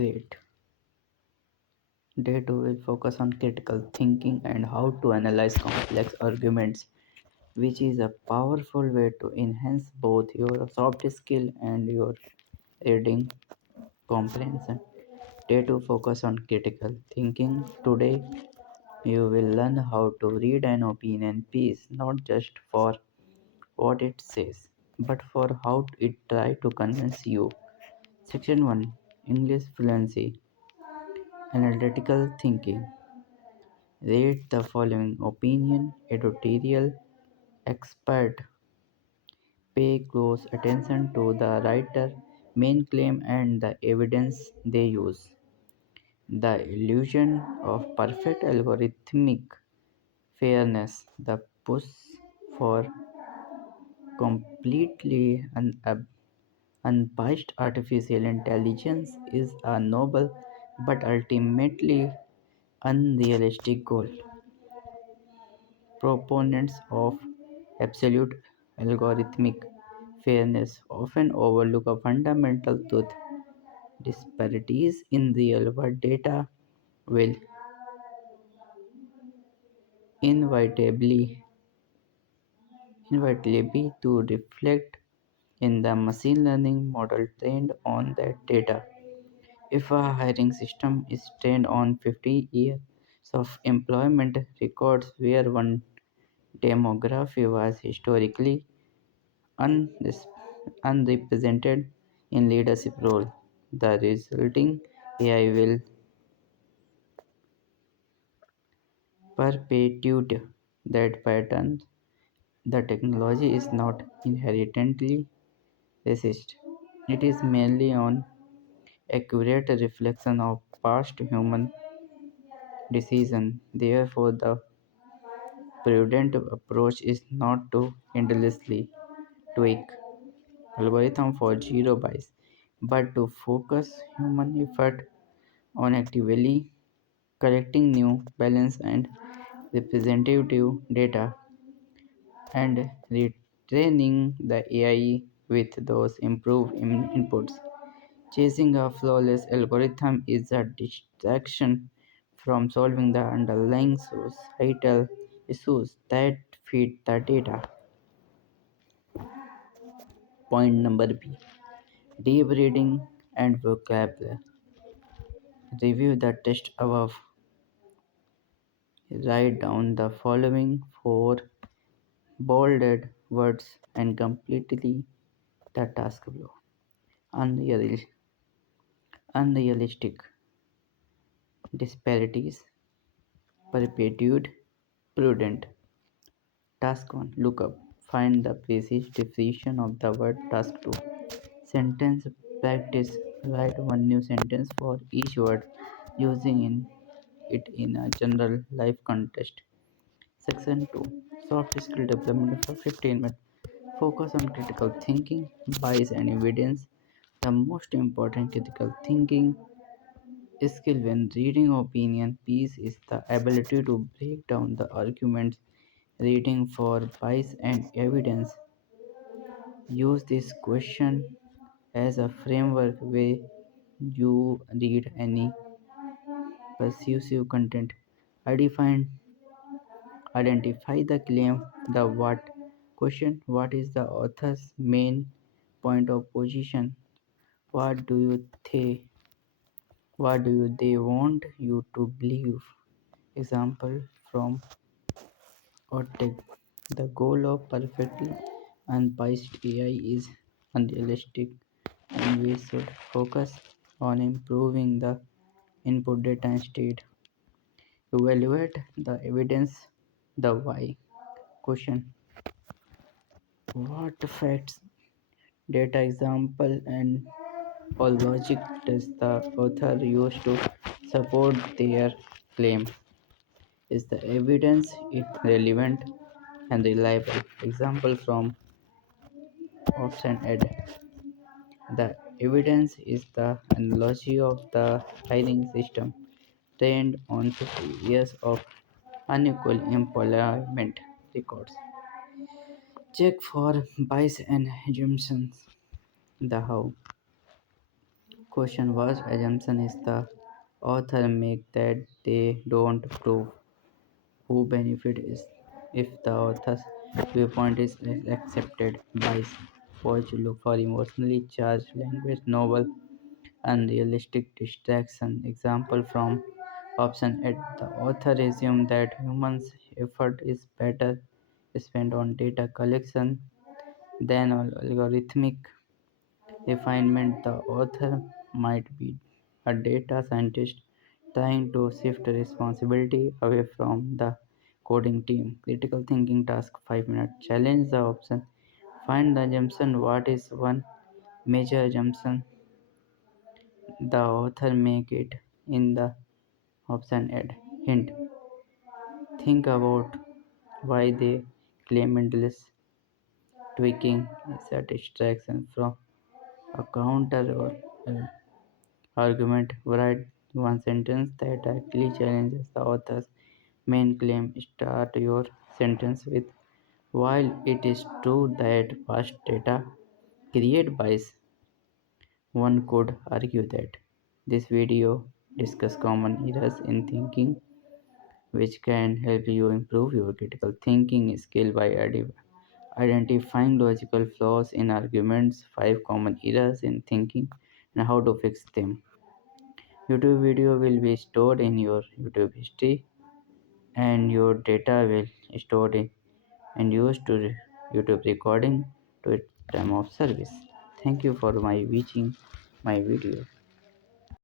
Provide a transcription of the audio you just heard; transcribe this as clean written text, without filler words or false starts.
Great. Day 2 will focus on critical thinking and how to analyze complex arguments, which is a powerful way to enhance both your soft skill and your reading comprehension. Day 2 focus on critical thinking. Today you will learn how to read an opinion piece not just for what it says, but for how it tries to convince you. Section 1, English Fluency. Analytical Thinking. Read the following opinion editorial. Expert. Pay close attention to the writer, main claim and the evidence they use. The illusion of perfect algorithmic fairness. The push for completely unbiased artificial intelligence is a noble but ultimately unrealistic goal. Proponents of absolute algorithmic fairness often overlook a fundamental truth: disparities in real-world data will inevitably be to reflect in the machine learning model trained on that data. If a hiring system is trained on 50 years of employment records where one demography was historically unres- unrepresented in leadership role, the resulting AI will perpetuate that pattern. The technology is not inherently racist. It is merely an accurate reflection of past human decisions. Therefore, the prudent approach is not to endlessly tweak algorithm for zero bias, but to focus human effort on actively collecting new, balanced, and representative data and retraining the AI with those improved inputs. Chasing a flawless algorithm is a distraction from solving the underlying societal issues that feed the data. Point number B, deep reading and vocabulary. Review the text above. Write down the following four bolded words and completely the task below. Unreal- Unrealistic, disparities, perpetuate, prudent. Task 1. Look up. Find the precise definition of the word. Task 2. Sentence practice. Write one new sentence for each word using it in a general life context. Section 2. Soft skill development for 15 minutes. Focus on critical thinking, bias and evidence. The most important critical thinking skill when reading opinion piece is the ability to break down the arguments, reading for bias and evidence. Use this question as a framework where you read any persuasive content. Identify, identify the claim, the what. Question: what is the author's main point of position? What do you think? What do they want you to believe? Example from Orteg. The goal of perfectly unbiased AI is unrealistic, and we should focus on improving the input data instead. Evaluate the evidence. The why. Question: what facts, data, example, and or logic does the author use to support their claim? Is the evidence relevant and reliable? Example from option ed. The evidence is the analogy of the hiring system trained on 50 years of unequal employment records. Check for bias and assumptions. The how. Question: what assumption is the author make that they don't prove? Who benefit is if the author's viewpoint is accepted? Bias. Watch look for emotionally charged language, novel, unrealistic distraction. Example from option A. The author assumes that humans' effort is better spent on data collection than on algorithmic refinement. The author might be a data scientist trying to shift responsibility away from the coding team. Critical thinking task 5 minutes. Challenge the option. Find the assumption. What is one major assumption the author make it in the option add. Hint. Think about why they claim endless tweaking is a distraction from a counter or argument. Write one sentence that actually challenges the author's main claim. Start your sentence with while it is true that past data create bias, one could argue that. This video discusses common errors in thinking which can help you improve your critical thinking skill by identifying logical flaws in arguments, 5 common errors in thinking, and how to fix them. YouTube video will be stored in your YouTube history, and your data will stored in and used to YouTube recording to its time of service. Thank you for my watching my video.